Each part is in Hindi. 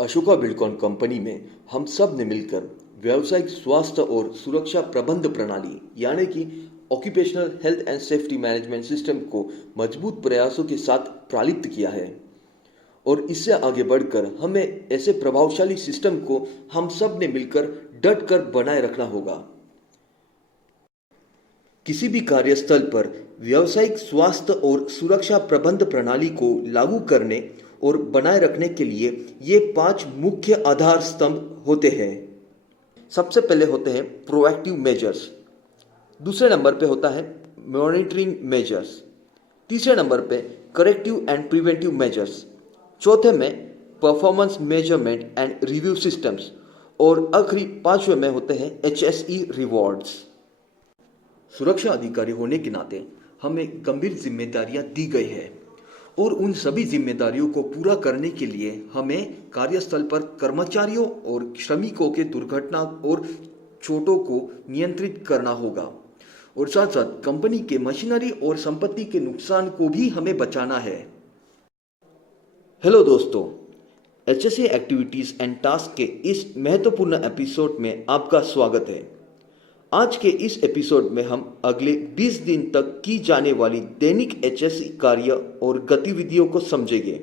अशोका बिल्डकॉन कंपनी में हम सब ने मिलकर व्यावसायिक स्वास्थ्य और सुरक्षा प्रबंध प्रणाली यानी कि occupational health and safety management system को मजबूत प्रयासों के साथ प्रालिप्त किया है। और इससे आगे बढ़कर हमें ऐसे प्रभावशाली सिस्टम को हम सब ने मिलकर डट कर बनाए रखना होगा। किसी भी कार्यस्थल पर व्यावसायिक स्वास्थ्य और सुरक्षा प्रबंध प्रणाली को लागू करने और बनाए रखने के लिए ये 5 मुख्य आधार स्तंभ होते हैं। सबसे पहले होते हैं प्रोएक्टिव मेजर्स, दूसरे नंबर पे होता है मॉनिटरिंग मेजर्स, तीसरे नंबर पे करेक्टिव एंड प्रिवेंटिव मेजर्स, चौथे में performance measurement and review systems और आखिरी पांचवें में होते हैं HSE रिवॉर्ड्स। सुरक्षा अधिकारी होने के नाते हमें गंभीर जिम्मेदारियां दी गई है और उन सभी जिम्मेदारियों को पूरा करने के लिए हमें कार्यस्थल पर कर्मचारियों और श्रमिकों के दुर्घटना और चोटों को नियंत्रित करना होगा और साथ साथ कंपनी के मशीनरी और संपत्ति के नुकसान को भी हमें बचाना है। हेलो दोस्तों, HSE एक्टिविटीज एंड टास्क के इस महत्वपूर्ण एपिसोड में आपका स्वागत है। आज के इस एपिसोड में हम अगले 20 दिन तक की जाने वाली दैनिक HSE कार्य और गतिविधियों को समझेंगे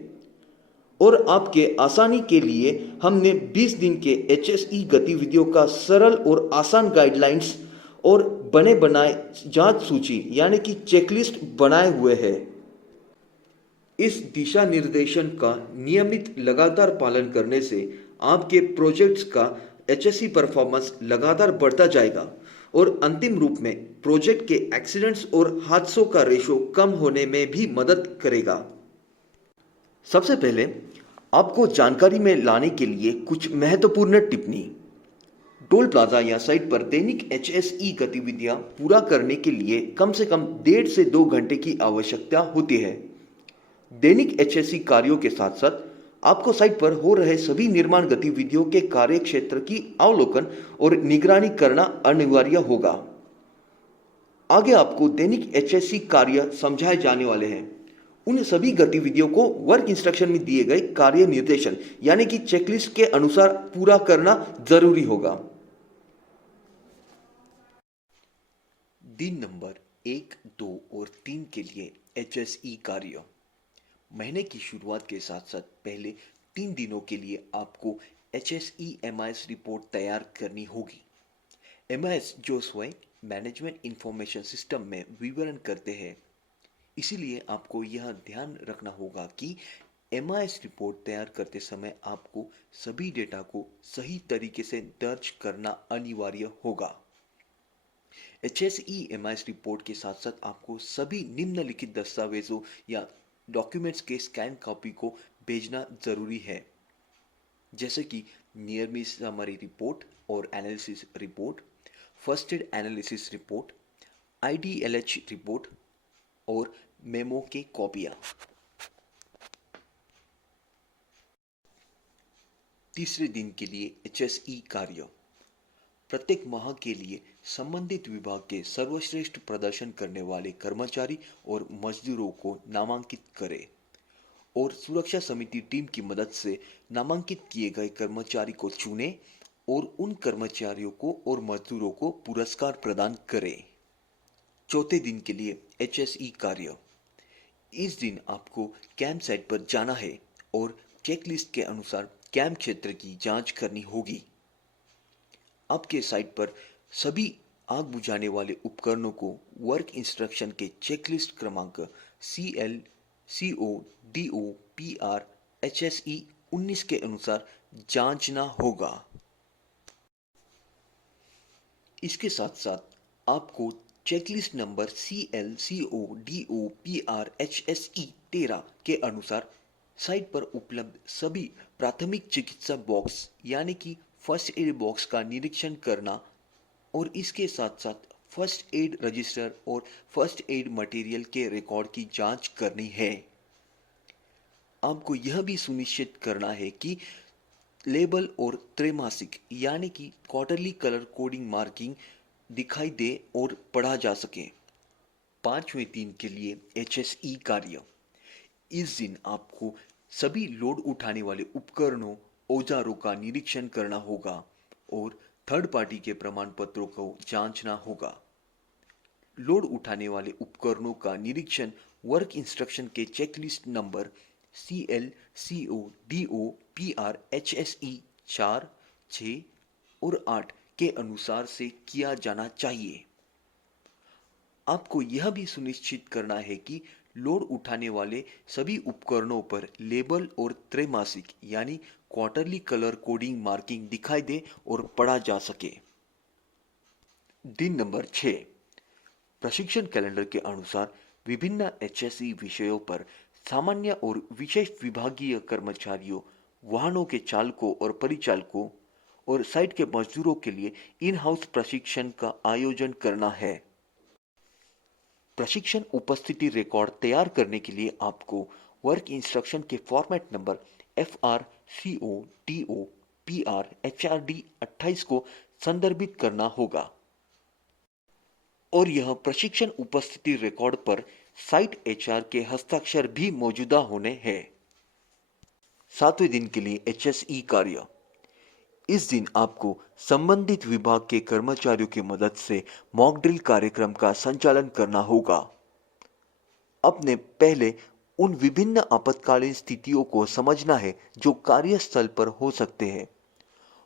और आपके आसानी के लिए हमने 20 दिन के HSE गतिविधियों का सरल और आसान गाइडलाइंस और बने बनाए जांच सूची यानी कि चेकलिस्ट बनाए हुए हैं। इस दिशा निर्देशन का नियमित लगातार पालन करने से आपके प्रोजेक्ट्स का HSE परफॉर्मेंस लगातार बढ़ता जाएगा और अंतिम रूप में प्रोजेक्ट के एक्सीडेंट्स और हादसों का रेशो कम होने में भी मदद करेगा। सबसे पहले आपको जानकारी में लाने के लिए कुछ महत्वपूर्ण टिप्पणी। टोल प्लाजा या साइट पर दैनिक HSE गतिविधियां पूरा करने के लिए कम से कम 1.5 से 2 घंटे की आवश्यकता होती है। दैनिक HSE कार्यों के साथ साथ आपको साइट पर हो रहे सभी निर्माण गतिविधियों के कार्य क्षेत्र की अवलोकन और निगरानी करना अनिवार्य होगा। आगे आपको दैनिक HSE कार्य समझाए जाने वाले हैं। उन सभी गतिविधियों को वर्क इंस्ट्रक्शन में दिए गए कार्य निर्देशन यानी कि चेकलिस्ट के अनुसार पूरा करना जरूरी होगा। दिन नंबर 1, 2 और 3 के लिए HSE कार्य। महीने की शुरुआत के साथ साथ पहले 3 दिनों के लिए आपको HSE MIS रिपोर्ट तैयार करनी होगी। MIS जो स्वयं मैनेजमेंट इंफॉर्मेशन सिस्टम में विवरण करते हैं, इसीलिए आपको यह ध्यान रखना होगा कि MIS रिपोर्ट तैयार करते समय आपको सभी डेटा को सही तरीके से दर्ज करना अनिवार्य होगा। HSE MIS रिपोर्ट के साथ साथ आपको सभी निम्नलिखित दस्तावेजों या डॉक्यूमेंट्स के स्कैन कॉपी को भेजना जरूरी है, जैसे कि नियर मिस समरी रिपोर्ट और analysis report, first aid analysis report, IDLH report और मेमो के कॉपियां। तीसरे दिन के लिए HSE कार्य। प्रत्येक माह के लिए संबंधित विभाग के सर्वश्रेष्ठ प्रदर्शन करने वाले कर्मचारी और मजदूरों को नामांकित करें और सुरक्षा समिति टीम की मदद से नामांकित किए गए कर्मचारी को चुनें और उन कर्मचारियों को और मजदूरों को पुरस्कार प्रदान करें। चौथे दिन के लिए HSE कार्य। इस दिन आपको कैंप साइट पर जाना है और चेकलिस्ट के अनुसार कैंप क्षेत्र की जांच करनी होगी। आपके साइट पर सभी आग बुझाने वाले उपकरणों को वर्क इंस्ट्रक्शन के चेकलिस्ट क्रमांक CL CO DO PR HSE 19 के अनुसार जांचना होगा। इसके साथ साथ आपको checklist number CL CO DO PR HSE 13 के अनुसार साइट पर उपलब्ध सभी प्राथमिक चिकित्सा बॉक्स यानी कि फर्स्ट एड बॉक्स का निरीक्षण करना और इसके साथ साथ फर्स्ट एड रजिस्टर और फर्स्ट एड मटेरियल के रिकॉर्ड की जांच करनी है। आपको यह भी सुनिश्चित करना है कि लेबल और त्रैमासिक यानी कि क्वार्टरली कलर कोडिंग मार्किंग दिखाई दे और पढ़ा जा सके। 5वें दिन के लिए HSE कार्य। इस दिन आपको सभी लोड उठाने वाले उपकरणों औजारों का निरीक्षण करना होगा और थर्ड पार्टी के प्रमाण पत्रों को जांचना होगा। लोड उठाने वाले उपकरणों का निरीक्षण वर्क इंस्ट्रक्शन के checklist number CL, CO, DO, PR, HSE 4, 6 और 8 के अनुसार से किया जाना चाहिए। आपको यह भी सुनिश्चित करना है कि लोड उठाने वाले सभी उपकरणों पर लेबल और त्रैमासिक यानी क्वार्टरली कलर कोडिंग मार्किंग दिखाई दे और पढ़ा जा सके। दिन नंबर 6, प्रशिक्षण कैलेंडर के अनुसार विभिन्न HSE विषयों पर सामान्य और विशेष विभागीय कर्मचारियों, वाहनों के चालकों और परिचालकों और साइट के मजदूरों के लिए इन हाउस प्रशिक्षण का आयोजन करना है। प्रशिक्षण उपस्थिति रिकॉर्ड तैयार करने के लिए आपको वर्क इंस्ट्रक्शन के format number FR, CO, DO, PR, HRD 28 को संदर्भित करना होगा और यह प्रशिक्षण उपस्थिति रिकॉर्ड पर साइट HR के हस्ताक्षर भी मौजूदा होने हैं। 7वें दिन के लिए HSE कार्य। इस दिन आपको संबंधित विभाग के कर्मचारियों की मदद से मॉक ड्रिल कार्यक्रम का संचालन करना होगा। अपने पहले उन विभिन्न आपातकालीन स्थितियों को समझना है जो कार्यस्थल पर हो सकते हैं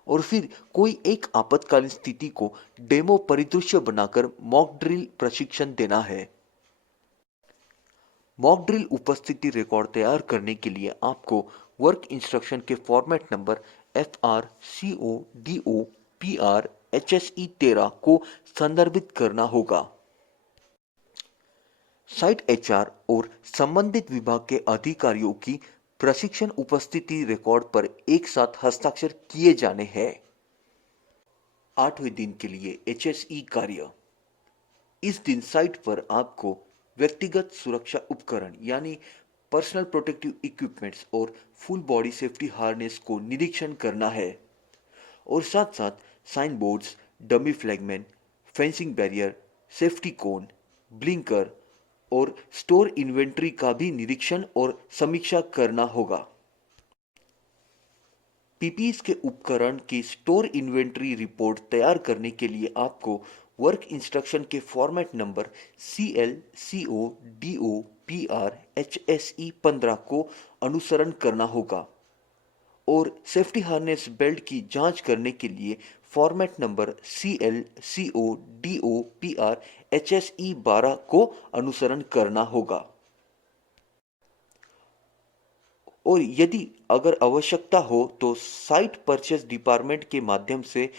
और फिर कोई एक आपातकालीन स्थिति को डेमो परिदृश्य बनाकर मॉक ड्रिल प्रशिक्षण देना है। मॉक ड्रिल उपस्थिति रिकॉर्ड तैयार करने के लिए आपको वर्क इंस्ट्रक्शन के format number FR, CO, DO, PR, HSE 13 को संदर्भित करना होगा। साइट HR और संबंधित विभाग के अधिकारियों की प्रशिक्षण उपस्थिति रिकॉर्ड पर एक साथ हस्ताक्षर किए जाने हैं। 8वें दिन के लिए HSE कार्य। इस दिन साइट पर आपको व्यक्तिगत सुरक्षा उपकरण यानी पर्सनल प्रोटेक्टिव इक्विपमेंट्स और फुल बॉडी सेफ्टी हार्नेस को निरीक्षण करना है और साथ साथ sign boards, dummy flagman, fencing barrier, safety cone, blinker और स्टोर इन्वेंट्री का भी निरीक्षण और समीक्षा करना होगा। पीपीएस के उपकरण की स्टोर इन्वेंट्री रिपोर्ट तैयार करने के लिए आपको वर्क इंस्ट्रक्शन के format number CL, CO, DO, PR, HSE 15 को अनुसरण करना होगा और सेफ्टी हार्नेस बेल्ट की जांच करने के लिए format number CL, CO, DO, PR, HSE 12 को अनुसरण करना होगा और यदि अगर आवश्यकता हो तो साइट परचेस डिपार्टमेंट के माध्यम से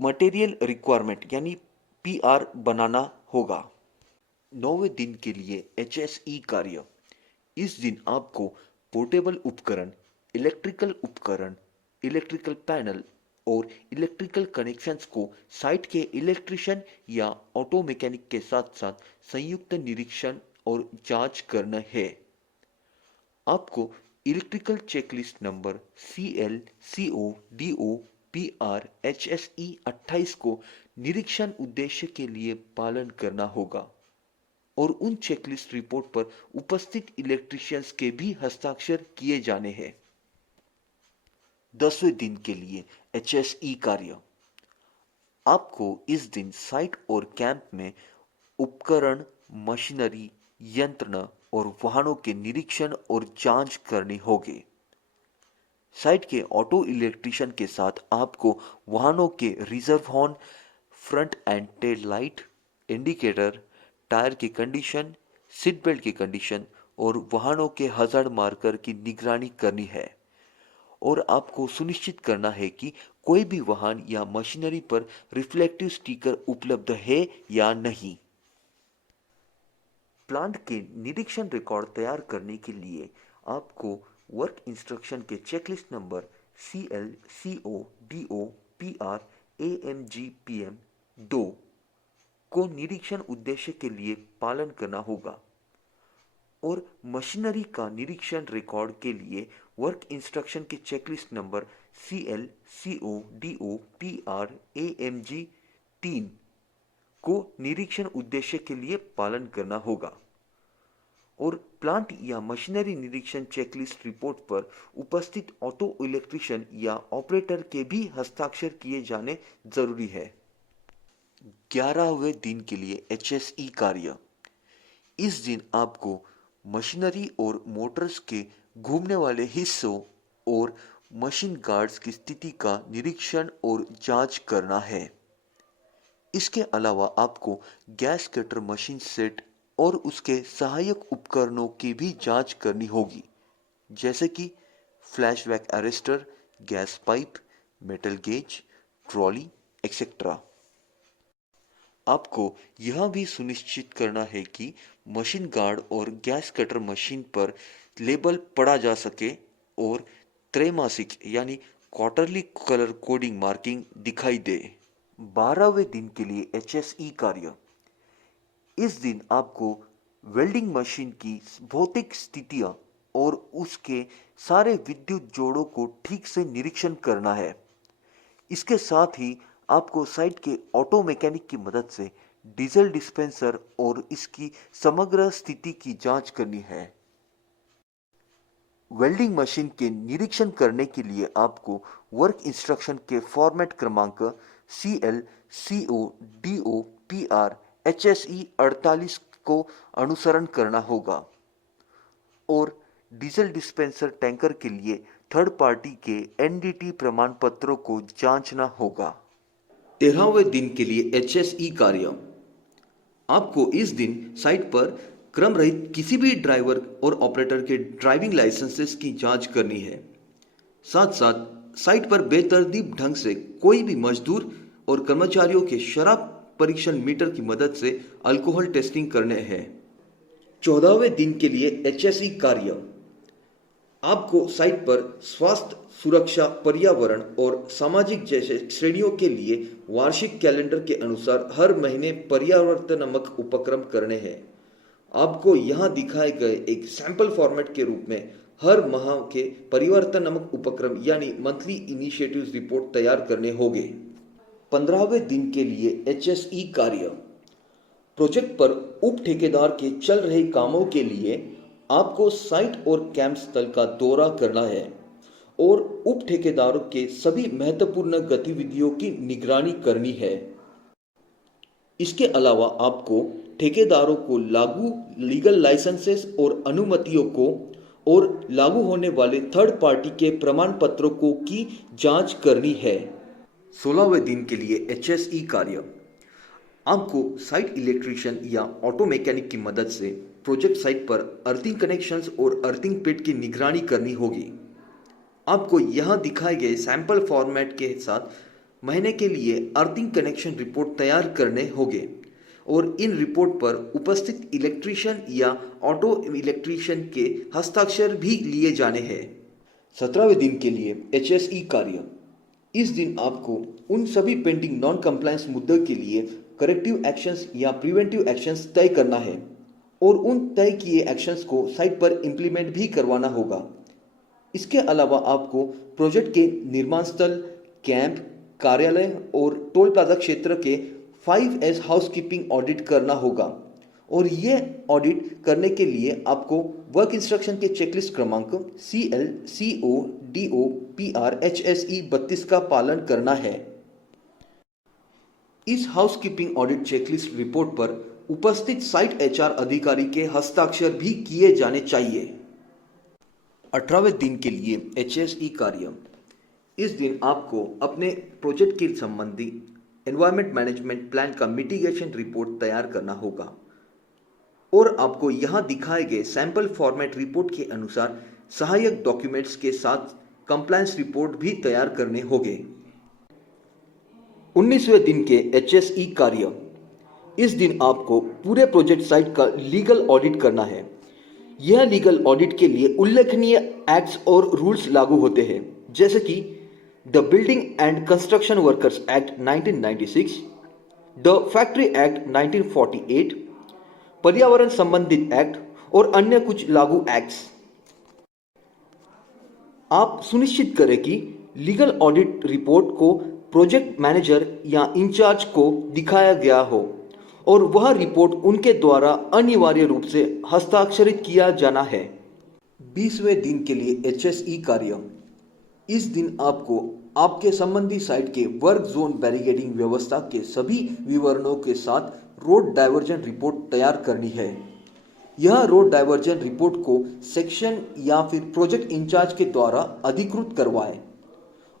मटेरियल रिक्वायरमेंट यानी PR बनाना होगा। 9वें दिन के लिए HSE कार्य। इस दिन आपको पोर्टेबल उपकरण, इलेक्ट्रिकल पैनल और इलेक्ट्रिकल कनेक्शंस को साइट के इलेक्ट्रिशियन या ऑटो मैकेनिक के साथ साथ संयुक्त निरीक्षण और जांच करना है। आपको electrical checklist number CL, CO, DO, PR, HSE 28 को निरीक्षण उद्देश्य के लिए पालन करना होगा और उन चेकलिस्ट रिपोर्ट पर उपस्थित इलेक्ट्रिशियंस के भी हस्ताक्षर किए जाने हैं। 10वें दिन के लिए HSE कार्य। आपको इस दिन साइट और कैंप में उपकरण, मशीनरी, यंत्र और वाहनों के निरीक्षण और जांच करनी होगी। साइट के ऑटो इलेक्ट्रिशियन के साथ आपको वाहनों के reserve horn, front end tail light, indicator, tyre की कंडीशन, सीट बेल्ट की कंडीशन और वाहनों के हजार्ड मार्कर की निगरानी करनी है और आपको सुनिश्चित करना है कि कोई भी वाहन या मशीनरी पर रिफ्लेक्टिव स्टिकर उपलब्ध है या नहीं। प्लांट के निरीक्षण रिकॉर्ड तैयार करने के लिए आपको वर्क इंस्ट्रक्शन के checklist number CL, CO, DO, PR, AMG, PM 2 को निरीक्षण उद्देश्य के लिए पालन करना होगा और मशीनरी का निरीक्षण रिकॉर्ड के लिए वर्क इंस्ट्रक्शन के checklist number CL, CO, DO, PR, AMG 3 को निरीक्षण उद्देश्य के लिए पालन करना होगा और प्लांट या मशीनरी निरीक्षण चेकलिस्ट रिपोर्ट पर उपस्थित ऑटो इलेक्ट्रिशियन या ऑपरेटर के भी हस्ताक्षर किए जाने जरूरी है। 11वें दिन के लिए HSE कार्य। इस दिन आपको मशीनरी और मोटर्स के घूमने वाले हिस्सों और मशीन गार्ड्स की स्थिति का निरीक्षण और जांच करना है। इसके अलावा आपको गैस कटर मशीन सेट और उसके सहायक उपकरणों की भी जांच करनी होगी, जैसे कि flashback arrester, gas pipe, metal gauge, trolley etcetera. आपको यह भी सुनिश्चित करना है कि मशीन गार्ड और गैस कटर मशीन पर लेबल पढ़ा जा सके और त्रैमासिक यानी क्वार्टरली कलर कोडिंग मार्किंग दिखाई दे। 12वें दिन के लिए HSE कार्य। इस दिन आपको वेल्डिंग मशीन की भौतिक स्थितियां और उसके सारे विद्युत जोड़ों को ठीक से निरीक्षण करना है। इसके साथ ही आपको साइट के ऑटो मैकेनिक की मदद से डीजल डिस्पेंसर और इसकी समग्र स्थिति की जांच करनी है। वेल्डिंग मशीन के निरीक्षण करने के लिए आपको वर्क इंस्ट्रक्शन के फॉर्मेट क्रमांक CL CO DO PR HSE 48 को अनुसरण करना होगा और डीजल डिस्पेंसर टैंकर के लिए थर्ड पार्टी के NDT प्रमाण पत्रों को जांचना होगा। 13वें दिन के लिए HSE कार्य। आपको इस दिन साइट पर क्रम रहित किसी भी ड्राइवर और ऑपरेटर के ड्राइविंग लाइसेंसेस की जांच करनी है। साथ साथ साइट पर बेतरतीब ढंग से कोई भी मजदूर और कर्मचारियों के शराब परीक्षण मीटर की मदद से अल्कोहल टेस्टिंग करने हैं। 14वें दिन के लिए HSE कार्य। आपको साइट पर स्वास्थ्य, सुरक्षा, पर्यावरण और सामाजिक जैसे श्रेणियों के लिए वार्षिक कैलेंडर के अनुसार हर महीने पर्यावर्तनात्मक उपक्रम करने हैं। आपको यहाँ दिखाए गए एक सैंपल फॉर्मेट के रूप में हर माह के परिवर्तनात्मक उपक्रम यानी मंथली इनिशिएटिव्स रिपोर्ट तैयार करने होंगे। 15वें दिन के लिए HSE कार्य। प्रोजेक्ट पर उप ठेकेदार के चल रहे कामों के लिए आपको साइट और कैंप स्थल का दौरा करना है और उप ठेकेदारों के सभी महत्वपूर्ण गतिविधियों की निगरानी करनी है। इसके अलावा आपको ठेकेदारों को लागू लीगल लाइसेंसेस और अनुमतियों को और लागू होने वाले थर्ड पार्टी के प्रमाण पत्रों को की जांच करनी है। 16वें दिन के लिए HSE कार्य। आपको साइट इलेक्ट्रिशियन या ऑटो मैकेनिक की मदद से प्रोजेक्ट साइट पर अर्थिंग कनेक्शंस और अर्थिंग पिट की निगरानी करनी होगी। आपको यहाँ दिखाए गए सैंपल फॉर्मेट के साथ महीने के लिए अर्थिंग कनेक्शन रिपोर्ट तैयार करने होंगे और इन रिपोर्ट पर उपस्थित इलेक्ट्रिशियन या ऑटो इलेक्ट्रिशियन के हस्ताक्षर भी लिए जाने हैं। 17वें दिन के लिए HSE कार्य। इस दिन आपको उन सभी पेंडिंग नॉन कंप्लायंस मुद्दों के लिए करेक्टिव एक्शंस या प्रिवेंटिव एक्शंस तय करना है और उन तय किए एक्शंस को साइट पर इंप्लीमेंट भी करवाना होगा। इसके अलावा आपको प्रोजेक्ट के निर्माण स्थल, कैंप, कार्यालय और टोल प्लाजा क्षेत्र के 5S हाउसकीपिंग ऑडिट करना होगा और ये ऑडिट करने के लिए आपको वर्क इंस्ट्रक्शन के चेकलिस्ट क्रमांक CL CO DO PR HSE 32 का पालन करना है। इस हाउसकीपिंग ऑडिट चेकलिस्ट रिपोर्ट पर उपस्थित साइट HR अधिकारी के हस्ताक्षर भी किए जाने चाहिए। 18वें दिन के लिए HSE कार्य। इस दिन आपको अपने प्रोजेक्ट के संबंधी एनवायरमेंट मैनेजमेंट प्लान का मिटिगेशन रिपोर्ट तैयार करना होगा और आपको यहाँ दिखाए गए सैंपल फॉर्मेट रिपोर्ट के अनुसार सहायक डॉक्यूमेंट्स के साथ कंप्लायंस रिपोर्ट भी तैयार करने होंगे। 19वें दिन के HSE कार्य। इस दिन आपको पूरे प्रोजेक्ट साइट का लीगल ऑडिट करना है। यह लीगल ऑडिट के लिए उल्लेखनीय एक्ट्स और रूल्स लागू होते हैं, जैसे कि the building and construction workers act 1996, the factory act 1948, पर्यावरण संबंधित एक्ट और अन्य कुछ लागू एक्ट्स। आप सुनिश्चित करें कि लीगल ऑडिट रिपोर्ट को प्रोजेक्ट मैनेजर या इंचार्ज को दिखाया गया हो और वह रिपोर्ट उनके द्वारा अनिवार्य रूप से हस्ताक्षरित किया जाना है। 20वें दिन के लिए HSE कार्य। इस दिन आपको आपके संबंधी साइट के वर्क जोन बैरिकेडिंग व्यवस्था के सभी विवरणों के साथ रोड डाइवर्जन रिपोर्ट तैयार करनी है। यह रोड डाइवर्जन रिपोर्ट को सेक्शन या फिर प्रोजेक्ट इंचार्ज के द्वारा अधिकृत करवाएं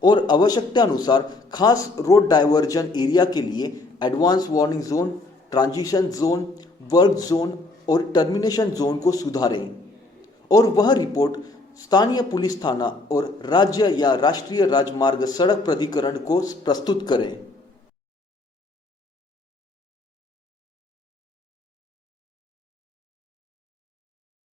और आवश्यकता अनुसार खास रोड डाइवर्जन एरिया के लिए advance warning zone, transition zone, work zone और टर्मिनेशन जोन को सुधारें और वह रिपोर्ट स्थानीय पुलिस थाना और राज्य या राष्ट्रीय राजमार्ग सड़क प्राधिकरण को प्रस्तुत करें।